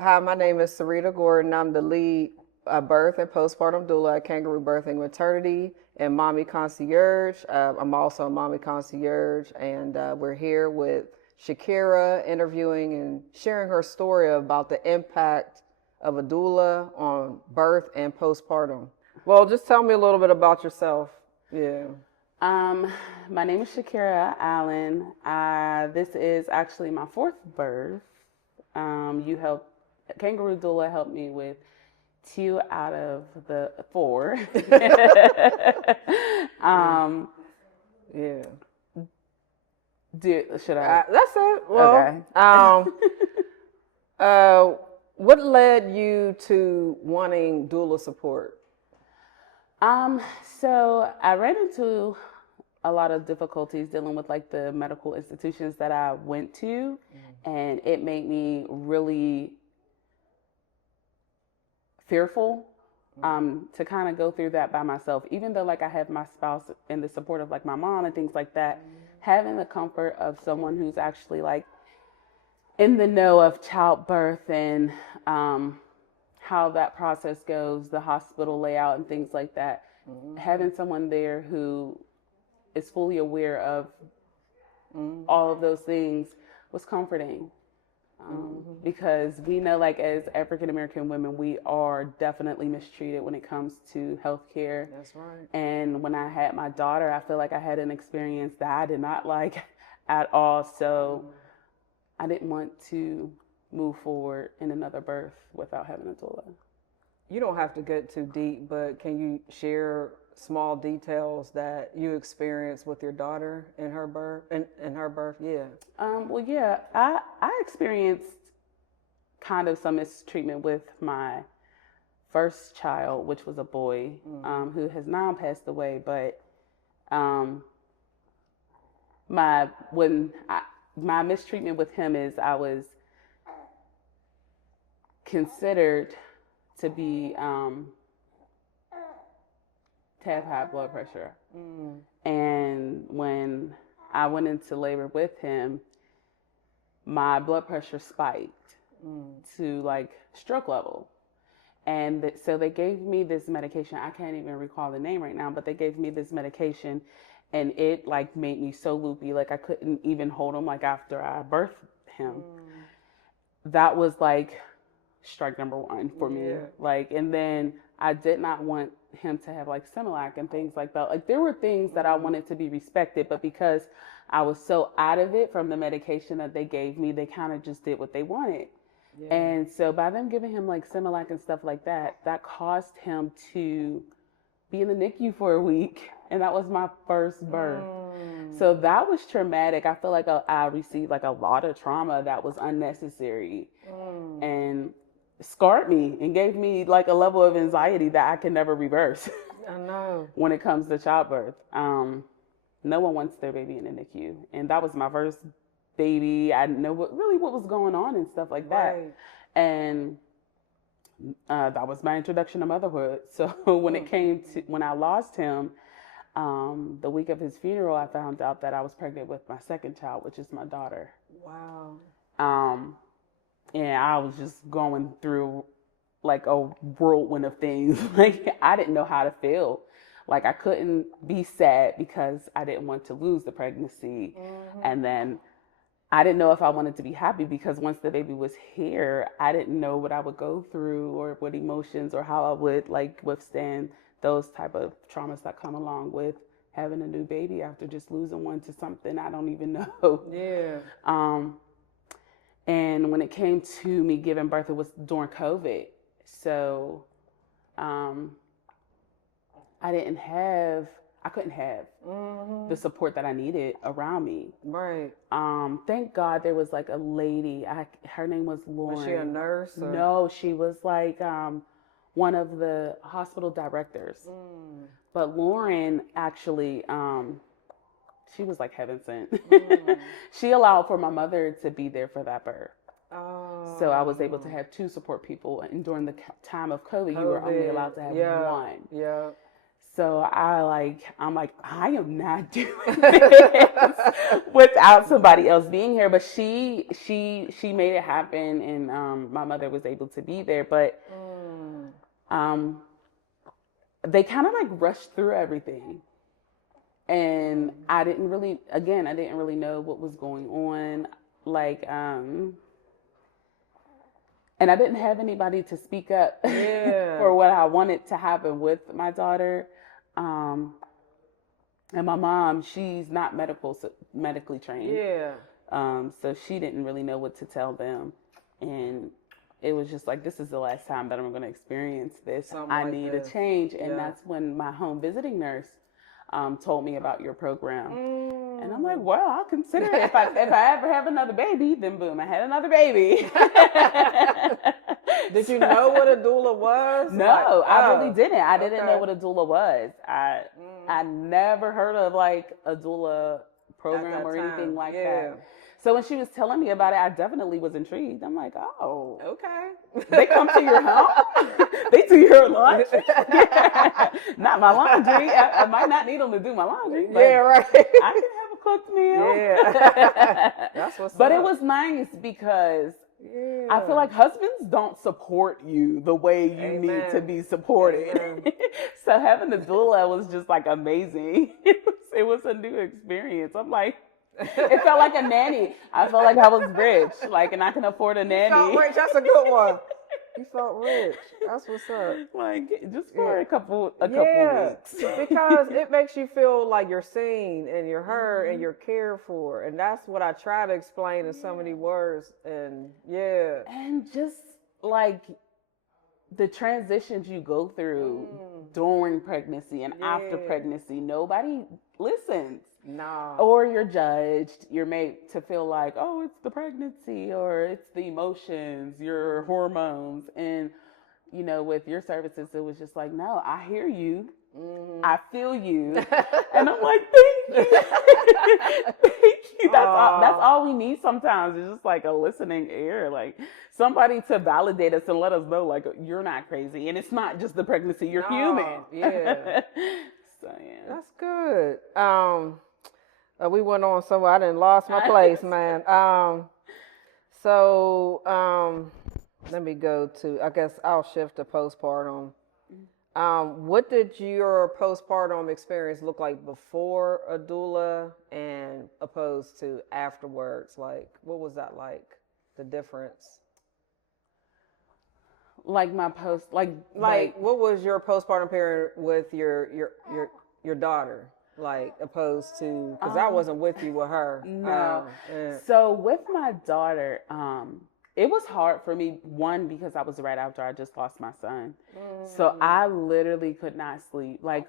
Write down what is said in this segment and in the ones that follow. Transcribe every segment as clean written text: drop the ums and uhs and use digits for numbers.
Hi, my name is Sarita Gordon. I'm the lead birth and postpartum doula at Kangaroo Birthing Maternity and Mommy Concierge. I'm also a Mommy Concierge, and we're here with Shakira interviewing and sharing her story about the impact of a doula on birth and postpartum. Well, just tell me a little bit about yourself. Yeah. Um, my name is Shakira Allen. This is actually my fourth birth. Kangaroo Doula helped me with 2 out of the 4. Yeah. Should I? That's it. Well, Okay. what led you to wanting doula support? So I ran into a lot of difficulties dealing with like the medical institutions that I went to, and it made me really fearful to kind of go through that by myself. Even though like I have my spouse and the support of like my mom and things like that, having the comfort of someone who's actually like in the know of childbirth and how that process goes, the hospital layout and things like that, having someone there who is fully aware of all of those things was comforting. Because we know, like, as African American women, we are definitely mistreated when it comes to healthcare. That's right. And when I had my daughter, I feel like I had an experience that I did not like at all. So I didn't want to move forward in another birth without having a doula. You don't have to get too deep, but can you share small details that you experienced with your daughter in her birth? In her birth, yeah. Well, yeah, I experienced kind of some mistreatment with my first child, which was a boy, who has now passed away. But my mistreatment with him is I was considered to be to have high blood pressure. And when I went into labor with him, my blood pressure spiked to like stroke level. And so they gave me this medication. I can't even recall the name right now, but they gave me this medication and it like made me so loopy. Like I couldn't even hold him like after I birthed him. That was like strike number 1 for me. Like, and then I did not want him to have like Similac and things like that. Like there were things that I wanted to be respected, but because I was so out of it from the medication that they gave me, they kind of just did what they wanted. And so by them giving him like Similac and stuff like that, that caused him to be in the NICU for a week. And that was my first birth. So that was traumatic. I feel like I received like a lot of trauma that was unnecessary and scarred me and gave me like a level of anxiety that I can never reverse. I know. When it comes to childbirth. No one wants their baby in the NICU. And that was my first baby. I didn't know what was going on and stuff like that. Right. And that was my introduction to motherhood. So when I lost him, the week of his funeral, I found out that I was pregnant with my second child, which is my daughter. Wow. And I was just going through like a whirlwind of things. Like I didn't know how to feel. Like I couldn't be sad because I didn't want to lose the pregnancy. And then I didn't know if I wanted to be happy because once the baby was here, I didn't know what I would go through or what emotions or how I would like withstand those type of traumas that come along with having a new baby after just losing one to something I don't even know. Yeah. And when it came to me giving birth, it was during COVID. So I couldn't have the support that I needed around me. Right. Thank God there was like a lady, her name was Lauren. Was she a nurse? Or? No, she was like one of the hospital directors. But Lauren actually, she was like heaven sent. She allowed for my mother to be there for that birth. Oh. So I was able to have 2 support people. And during the time of COVID, you were only allowed to have 1. Yeah. So I'm like, I am not doing this without somebody else being here. But she made it happen, and my mother was able to be there. But they kind of like rushed through everything, and I didn't really know what was going on. Like, and I didn't have anybody to speak up for what I wanted to happen with my daughter. And my mom, she's not medically trained. Yeah. So she didn't really know what to tell them. And it was just like, this is the last time that I'm going to experience this. I need a change. And that's when my home visiting nurse told me about your program. And I'm like, well, I'll consider it. If I ever have another baby, then boom, I had another baby. Did you know what a doula was? No, I really didn't. I didn't know what a doula was. I never heard of like a doula program or anything like that. So when she was telling me about it, I definitely was intrigued. I'm like, oh, okay. They come to your home? They do your laundry? Not my laundry. I might not need them to do my laundry. But right. I can have a cooked meal. Yeah. That's what's But up. it was nice because I feel like husbands don't support you the way you need to be supported. So having a doula was just like amazing. It was a new experience. I'm like, it felt like a nanny. I felt like I was rich, like, and I can afford a nanny. You felt rich. That's a good one. You felt rich. That's what's up. Like, just for a couple weeks. Because it makes you feel like you're seen and you're heard and you're cared for. And that's what I try to explain in so many words. And And just like the transitions you go through during pregnancy and after pregnancy, nobody listens. No. Or you're judged. You're made to feel like, oh, it's the pregnancy or it's the emotions, your hormones. And, you know, with your services, it was just like, no, I hear you. I feel you. And I'm like, thank you. Thank you. That's all we need sometimes. It's just like a listening ear. Like somebody to validate us and let us know, like, you're not crazy. And it's not just the pregnancy. You're human. Yeah. So, yeah. That's good. We went on somewhere. I done lost my place, man. Let me go to, I guess I'll shift to postpartum. What did your postpartum experience look like before a doula and opposed to afterwards? Like, what was that like? The difference? Like my what was your postpartum period with your daughter? Like opposed to, because I wasn't with you with her. No. So with my daughter, it was hard for me, one, because I was right after I just lost my son. So I literally could not sleep. Like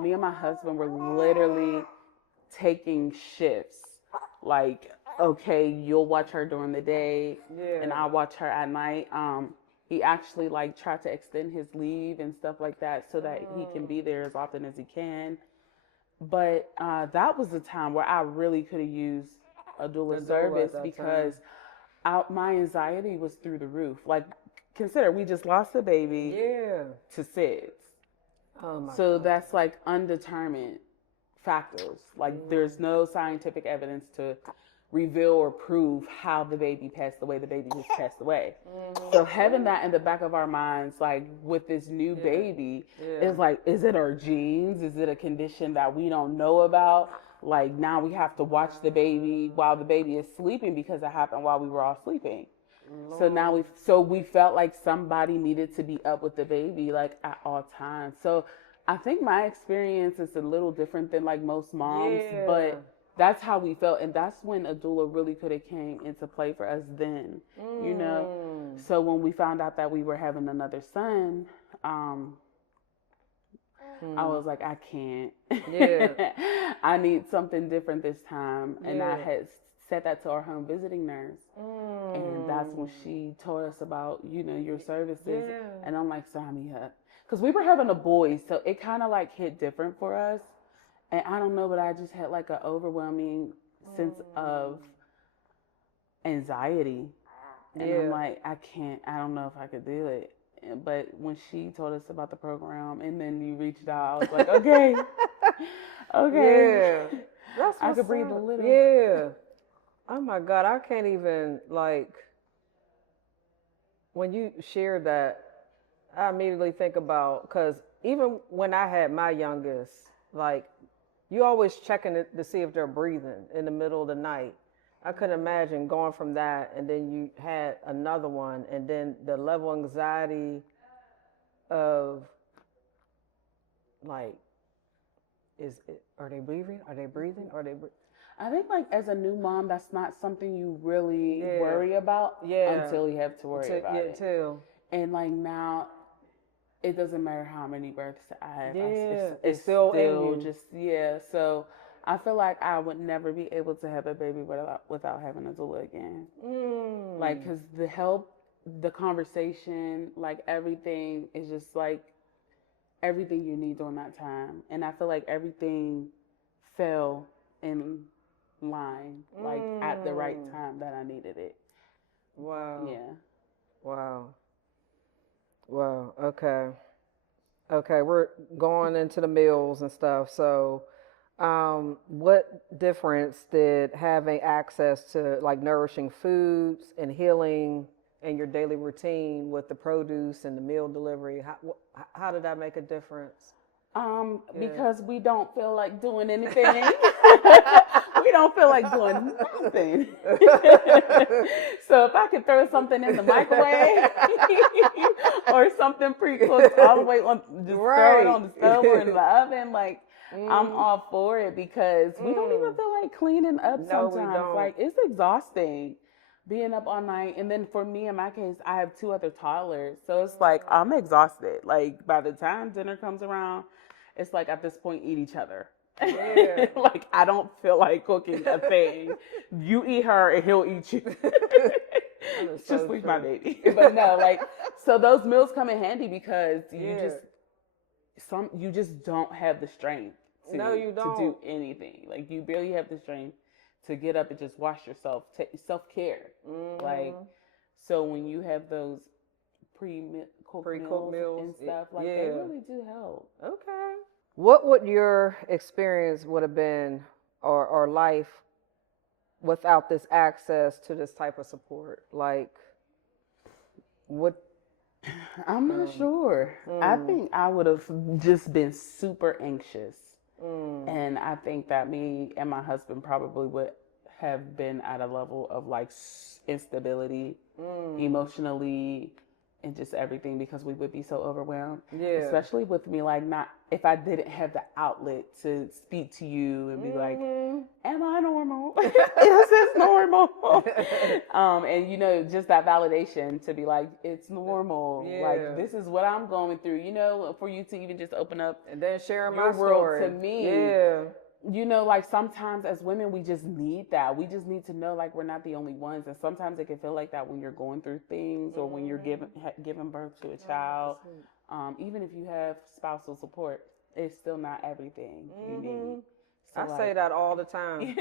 me and my husband were literally taking shifts. Like, okay, you'll watch her during the day and I'll watch her at night. He actually like tried to extend his leave and stuff like that so that he can be there as often as he can. But that was the time where I really could have used a doula service because my anxiety was through the roof. Like, consider we just lost a baby to SIDS. So that's like undetermined factors. Like there's no scientific evidence to reveal or prove how the baby passed away. The baby just passed away. So having that in the back of our minds, like with this new baby, is like, is it our genes? Is it a condition that we don't know about? Like now we have to watch the baby while the baby is sleeping because it happened while we were all sleeping. So now we felt like somebody needed to be up with the baby like at all times. So I think my experience is a little different than like most moms, but that's how we felt. And that's when a doula really could have came into play for us then, you know? So when we found out that we were having another son, I was like, I can't. I need something different this time. And I had said that to our home visiting nurse. And that's when she told us about, you know, your services. And I'm like, sign me up. Because we were having a boy, so it kind of like hit different for us. And I don't know, but I just had like an overwhelming sense of anxiety. And I'm like, I don't know if I could do it. but when she told us about the program and then you reached out, I was like, okay, okay. Yeah. That's I what's could breathe up. a little. Yeah. Oh my God, I can't even, like, when you share that, I immediately think about, because even when I had my youngest, like, you always checking it to see if they're breathing in the middle of the night. I couldn't imagine going from that and then you had another one and then the level of anxiety of, like, are they breathing? Are they breathing? Are they breathing? I think like as a new mom, that's not something you really Yeah. worry about Yeah. until you have to worry about it. Too. And like now, it doesn't matter how many births I have. Yeah. It's still in still you. just So I feel like I would never be able to have a baby without having a doula again. Like, because the help, the conversation, like everything is just like everything you need during that time. And I feel like everything fell in line, like at the right time that I needed it. Wow. Yeah. Wow. Wow. Okay. Okay. We're going into the meals and stuff. So, what difference did having access to like nourishing foods and healing in your daily routine with the produce and the meal delivery? How did that make a difference? Because we don't feel like doing anything. We don't feel like doing nothing. So if I could throw something in the microwave or something pre-cooked all the way on, just throw it on the stove or in the oven, like I'm all for it because we don't even feel like cleaning up sometimes. We don't. Like it's exhausting being up all night. And then for me, in my case, I have 2 other toddlers. So it's like I'm exhausted. Like by the time dinner comes around, it's like at this point, eat each other. Yeah. Like I don't feel like cooking a thing. You eat her and he'll eat you. Just leave my baby. But no, like so those meals come in handy because you just don't have the strength to do anything. Like you barely have the strength to get up and just wash yourself, self-care. Like so when you have those pre-cooked meals and stuff, like they really do help. Okay. What would your experience would have been or life without this access to this type of support? Like, what? I'm not sure. I think I would have just been super anxious. And I think that me and my husband probably would have been at a level of like instability emotionally and just everything because we would be so overwhelmed. Yeah. Especially with me, like if I didn't have the outlet to speak to you and be like, am I normal? Is this normal? And you know, just that validation to be like, it's normal. Yeah. Like this is what I'm going through, you know, for you to even just open up and then share your my world story to me. Yeah. You know, like sometimes as women, we just need that. We just need to know like we're not the only ones. And sometimes it can feel like that when you're going through things or when you're giving birth to a child. Even if you have spousal support, it's still not everything you need. So I say that all the time.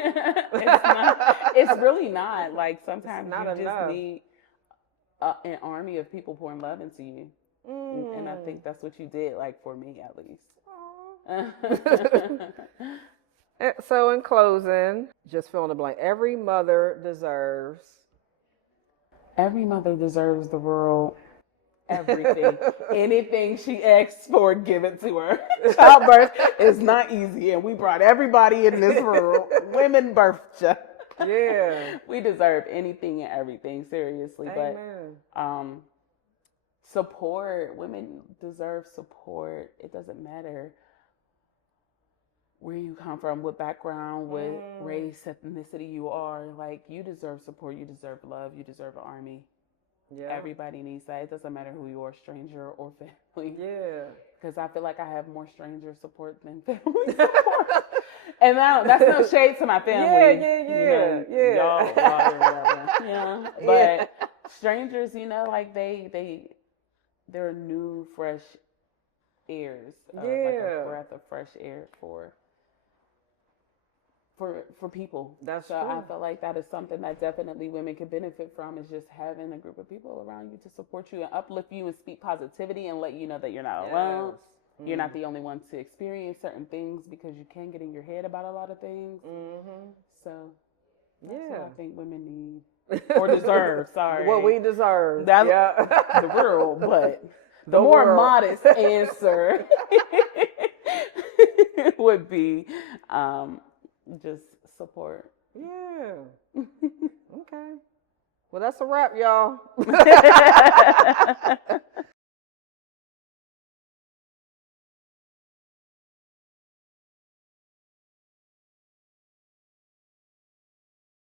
It's really not. Like sometimes you enough. Just need an army of people pouring love into you. And I think that's what you did, like for me at least. So in closing, just fill in the blank. Every mother deserves the world, everything. Anything she asks for, give it to her. Childbirth is not easy, and we brought everybody in this world. Women birthed you. Yeah. We deserve anything and everything, seriously. Amen. But support, women deserve support. It doesn't matter where you come from, what background, what race, ethnicity you are. Like, you deserve support, you deserve love, you deserve an army. Yeah. Everybody needs that. It doesn't matter who you are, stranger or family. Yeah. Because I feel like I have more stranger support than family support. And that's no shade to my family. Yeah. Y'all, But strangers, you know, like they're new, fresh airs. Like a breath of fresh air for for people. That's so true. I feel like that is something that definitely women can benefit from, is just having a group of people around you to support you and uplift you and speak positivity and let you know that you're not alone. You're not the only one to experience certain things, because you can get in your head about a lot of things. So that's what I think women need. Or deserve, sorry. What we deserve. That's the world, but the more modest answer would be just support. Yeah. Okay. Well, that's a wrap, y'all.